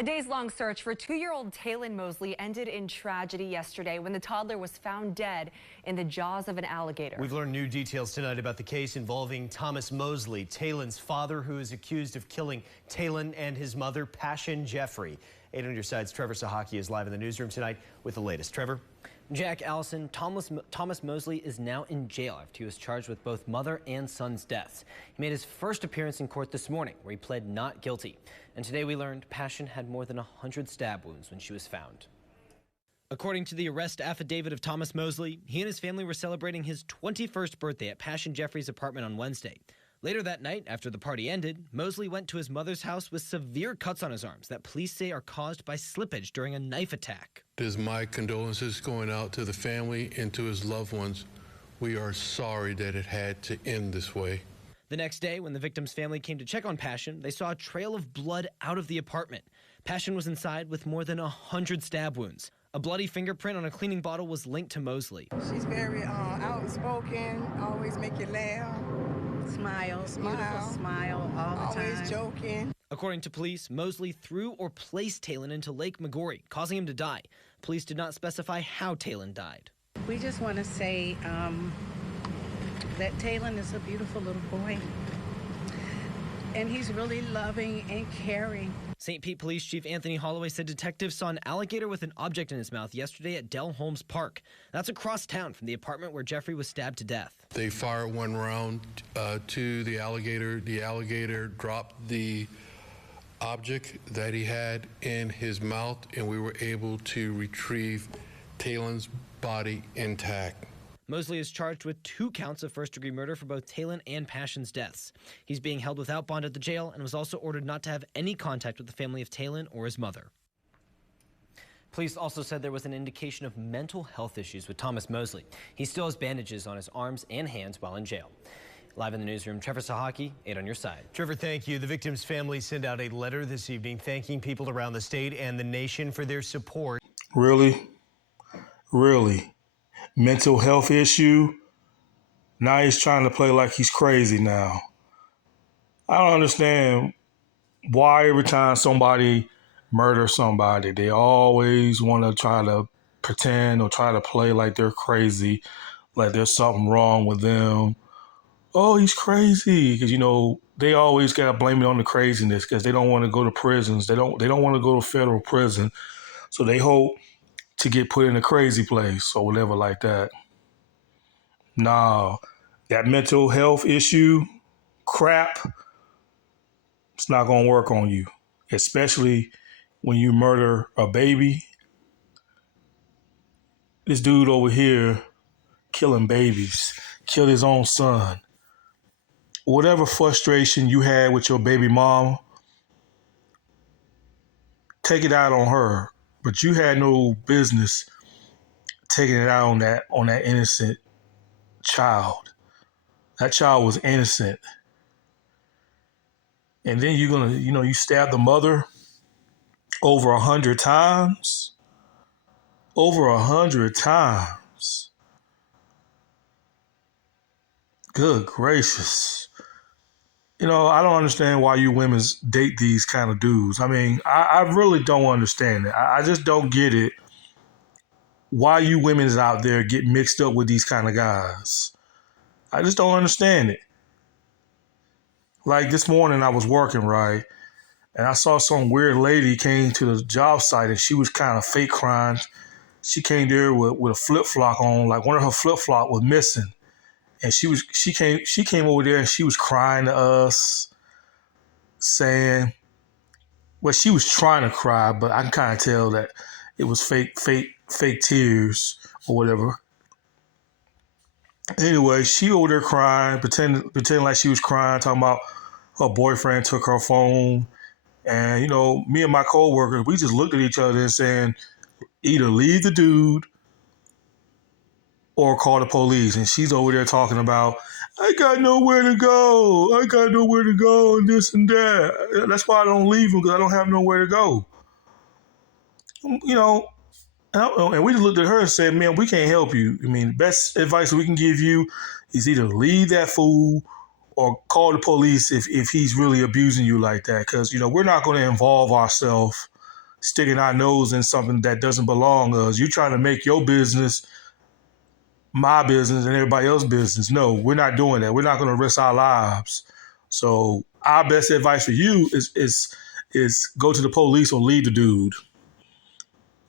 A days-long search for 2-year-old Taylon Mosley ended in tragedy yesterday when the toddler was found dead in the jaws of an alligator. We've learned new details tonight about the case involving Thomas Mosley, Taylon's father, who is accused of killing Taylon and his mother, Passion Jeffrey. 8 on your side's Trevor Sahaki is live in the newsroom tonight with the latest. Trevor? Jack, Allison, Thomas Mosley is now in jail after he was charged with both mother and son's deaths. He made his first appearance in court this morning, where he pled not guilty. And today we learned Passion had more than 100 stab wounds when she was found. According to the arrest affidavit of Thomas Mosley, he and his family were celebrating his 21st birthday at Passion Jeffrey's apartment on Wednesday. Later that night, after the party ended, Mosley went to his mother's house with severe cuts on his arms that police say are caused by slippage during a knife attack. There's my condolences going out to the family and to his loved ones. We are sorry that it had to end this way. The next day, when the victim's family came to check on Passion, they saw a trail of blood out of the apartment. Passion was inside with more than 100 stab wounds. A bloody fingerprint on a cleaning bottle was linked to Mosley. She's very outspoken, always make you laugh. Smile, beautiful smile all the time. Always joking. According to police, Mosley threw or placed Taylon into Lake McGorry, causing him to die. Police did not specify how Taylon died. We just want to say that Taylon is a beautiful little boy, and he's really loving and caring. St. Pete Police Chief Anthony Holloway said detectives saw an alligator with an object in his mouth yesterday at Del Holmes Park. That's across town from the apartment where Jeffrey was stabbed to death. They fired one round to the alligator. The alligator dropped the object that he had in his mouth, and we were able to retrieve Taylon's body intact. Mosley is charged with 2 counts of first-degree murder for both Taylon and Passion's deaths. He's being held without bond at the jail and was also ordered not to have any contact with the family of Taylon or his mother. Police also said there was an indication of mental health issues with Thomas Mosley. He still has bandages on his arms and hands while in jail. Live in the newsroom, Trevor Sahaki, 8 on your side. Trevor, thank you. The victim's family sent out a letter this evening thanking people around the state and the nation for their support. Really? Really? Mental health issue? Now he's trying to play like he's crazy now. I don't understand why every time somebody murders somebody, they always want to try to pretend or try to play like they're crazy, like there's something wrong with them. Oh, he's crazy. Because, they always got to blame it on the craziness because they don't want to go to prisons. They don't want to go to federal prison. So they hope to get put in a crazy place or whatever like that. Nah, that mental health issue, crap, it's not going to work on you, especially when you murder a baby. This dude over here killing babies, killed his own son. Whatever frustration you had with your baby mom, take it out on her. But you had no business taking it out on that innocent child. That child was innocent. And then you're gonna, you stab the mother over 100 times. Over 100 times. Good gracious. I don't understand why you women date these kind of dudes. I mean, I really don't understand it. I just don't get it. Why you women is out there get mixed up with these kind of guys. I just don't understand it. Like this morning I was working, right? And I saw some weird lady came to the job site and she was kind of fake crying. She came there with a flip-flop on, like one of her flip-flop was missing. And she came over there and she was crying to us, saying, well, she was trying to cry, but I can kind of tell that it was fake tears or whatever. Anyway, she over there crying, pretending like she was crying, talking about her boyfriend took her phone. And, me and my coworkers, we just looked at each other and saying, either leave the dude or call the police. And she's over there talking about, I got nowhere to go. And this and that. That's why I don't leave him, because I don't have nowhere to go. And we just looked at her and said, man, we can't help you. I mean, the best advice we can give you is either leave that fool or call the police if he's really abusing you like that. Because, we're not going to involve ourselves sticking our nose in something that doesn't belong to us. You're trying to make your business my business and everybody else's business. No, we're not doing that. We're not going to risk our lives. So our best advice for you is go to the police or leave the dude.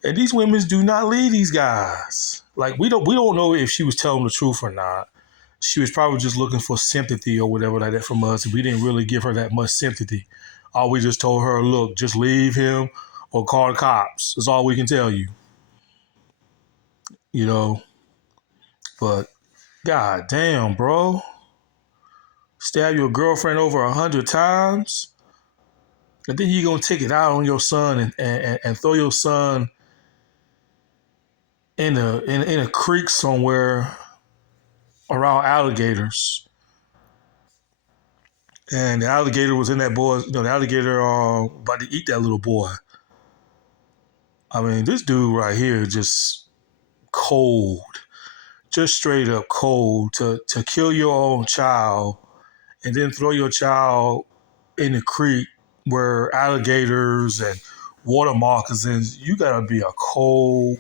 And these women do not leave these guys. Like we don't know if she was telling the truth or not. She was probably just looking for sympathy or whatever like that from us. We didn't really give her that much sympathy. All we just told her, look, just leave him or call the cops. That's all we can tell you. You know, but god damn, bro. Stab your girlfriend over 100 times, and then you're gonna take it out on your son and throw your son in a creek somewhere around alligators. And the alligator was in that boy, the alligator about to eat that little boy. I mean, this dude right here just cold, just straight up cold to kill your own child and then throw your child in the creek where alligators and water moccasins. You gotta be a cold,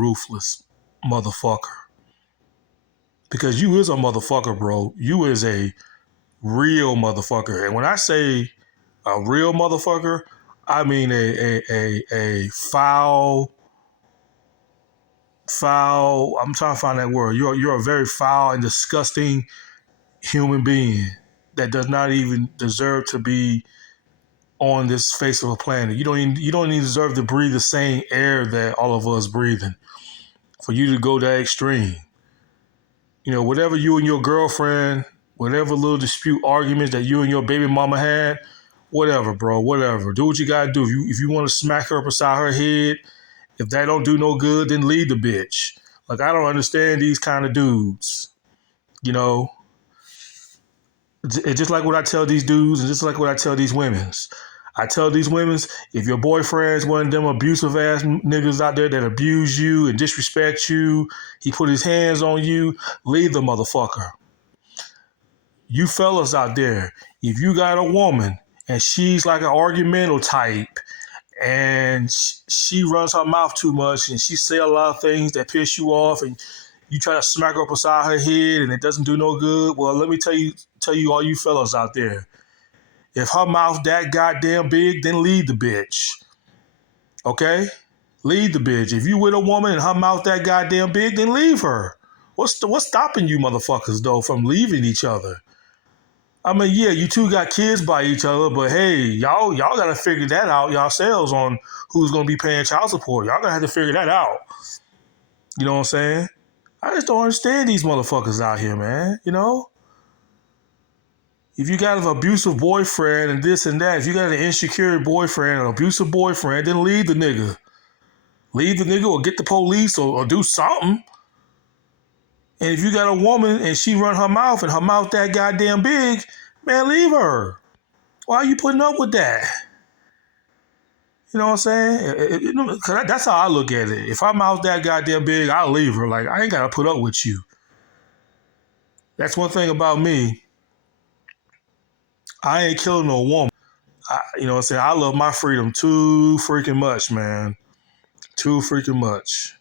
ruthless motherfucker. Because you is a motherfucker, bro. You is a real motherfucker. And when I say a real motherfucker, I mean a foul. I'm trying to find that word. You're a very foul and disgusting human being that does not even deserve to be on this face of a planet. You don't even deserve to breathe the same air that all of us breathing. For you to go that extreme. You know, whatever you and your girlfriend, whatever little dispute arguments that you and your baby mama had, whatever, bro, whatever. Do what you gotta do. If you want to smack her up beside her head, if that don't do no good, then leave the bitch. Like, I don't understand these kind of dudes. You know, it's just like what I tell these dudes and just like what I tell these women. I tell these women, if your boyfriend's one of them abusive ass niggas out there that abuse you and disrespect you, he put his hands on you, leave the motherfucker. You fellas out there, if you got a woman and she's like an argumental type and she runs her mouth too much and she say a lot of things that piss you off and you try to smack her up beside her head and it doesn't do no good, well, let me tell you all you fellas out there, if her mouth that goddamn big, then leave the bitch. Okay? Leave the bitch. If you with a woman and her mouth that goddamn big, then leave her. What's stopping you motherfuckers, though, from leaving each other? I mean, yeah, you two got kids by each other, but hey, y'all gotta figure that out yourselves on who's gonna be paying child support. Y'all gonna have to figure that out. You know what I'm saying? I just don't understand these motherfuckers out here, man. You know? If you got an abusive boyfriend and this and that, if you got an insecure boyfriend, an abusive boyfriend, then leave the nigga. Leave the nigga or get the police or do something. And if you got a woman and she run her mouth and her mouth that goddamn big, man, leave her. Why are you putting up with that? You know what I'm saying? Cause that's how I look at it. If her mouth that goddamn big, I'll leave her. Like, I ain't got to put up with you. That's one thing about me. I ain't killing no woman. You know what I'm saying? I love my freedom too freaking much, man. Too freaking much.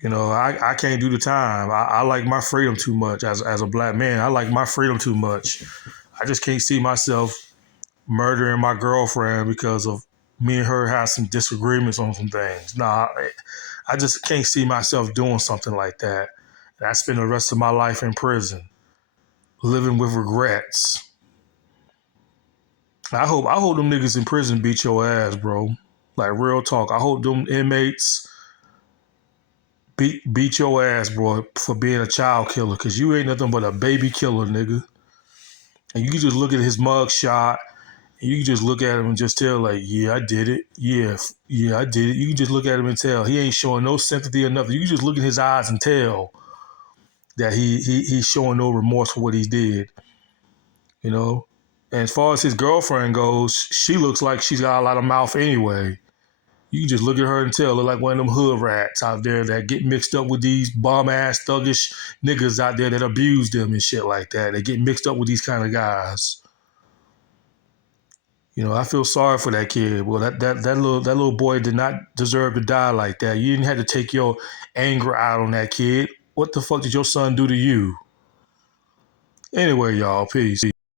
You know, I can't do the time. I like my freedom too much as a black man. I like my freedom too much. I just can't see myself murdering my girlfriend because of me and her have some disagreements on some things. Nah, I just can't see myself doing something like that. And I spend the rest of my life in prison, living with regrets. I hope them niggas in prison beat your ass, bro. Like, real talk. I hope them inmates beat your ass, bro, for being a child killer, because you ain't nothing but a baby killer, nigga. And you can just look at his mug shot, and you can just look at him and just tell, like, yeah, I did it. Yeah, I did it. You can just look at him and tell. He ain't showing no sympathy or nothing. You can just look in his eyes and tell that he's showing no remorse for what he did. You know? And as far as his girlfriend goes, she looks like she's got a lot of mouth anyway. You can just look at her and tell, look like one of them hood rats out there that get mixed up with these bum-ass, thuggish niggas out there that abuse them and shit like that. They get mixed up with these kind of guys. You know, I feel sorry for that kid. Well, that little boy did not deserve to die like that. You didn't have to take your anger out on that kid. What the fuck did your son do to you? Anyway, y'all, peace.